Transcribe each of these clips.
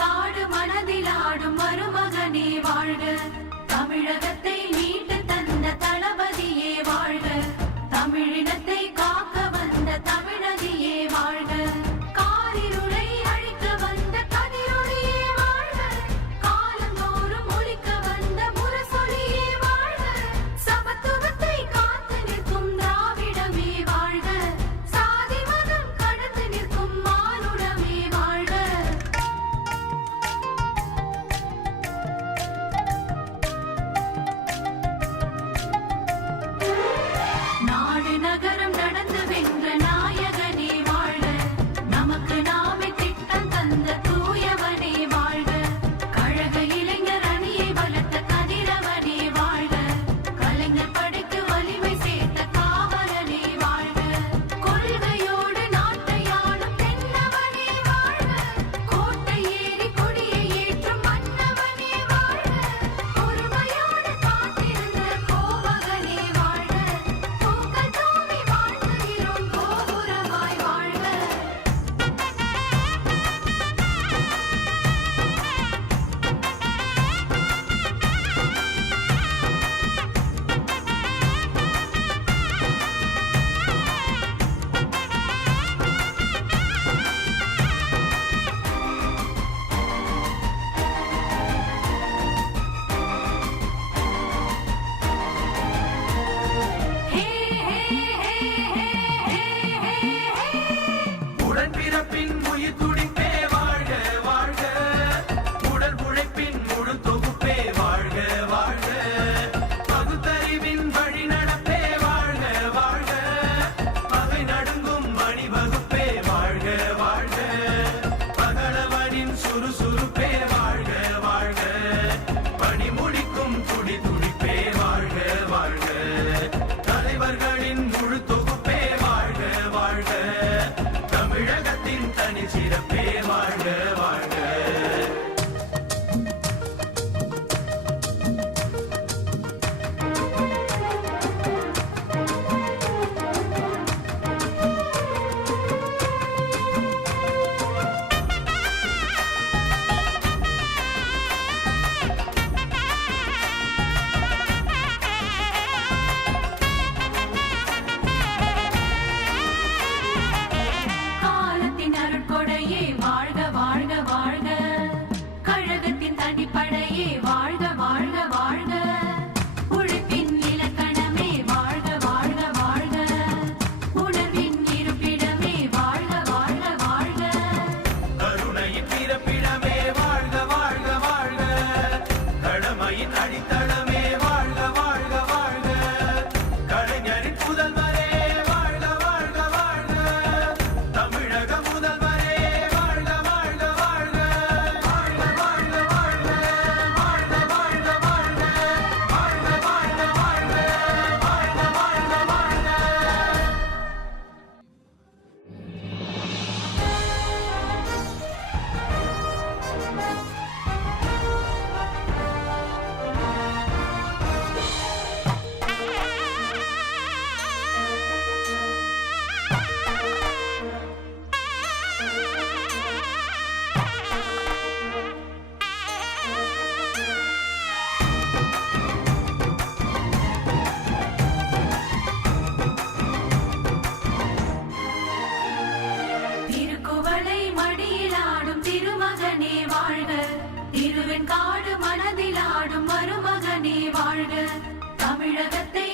காடு மனதில் ஆடும் மருமகனே வாழ்க தமிழகத்தை suru suru காடு மனதில் ஆடும் மருமகனே வாழ்க தமிழகத்தை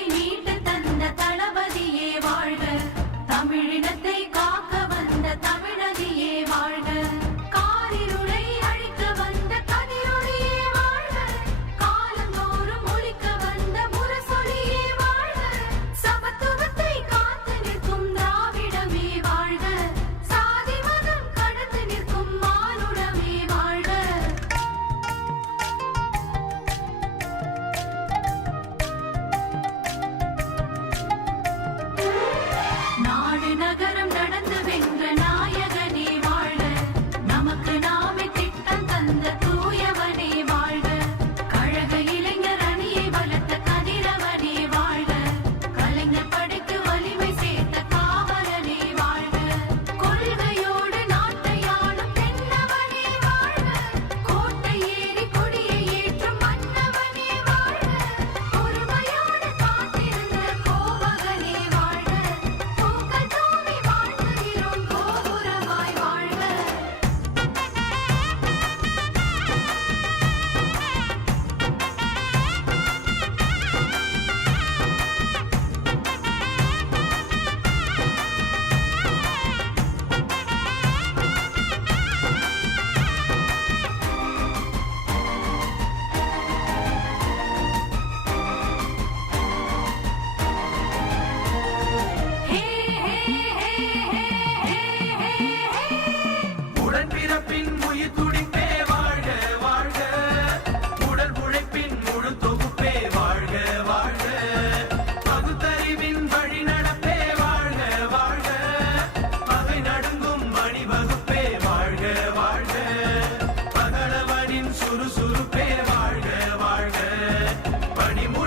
மணிமுழு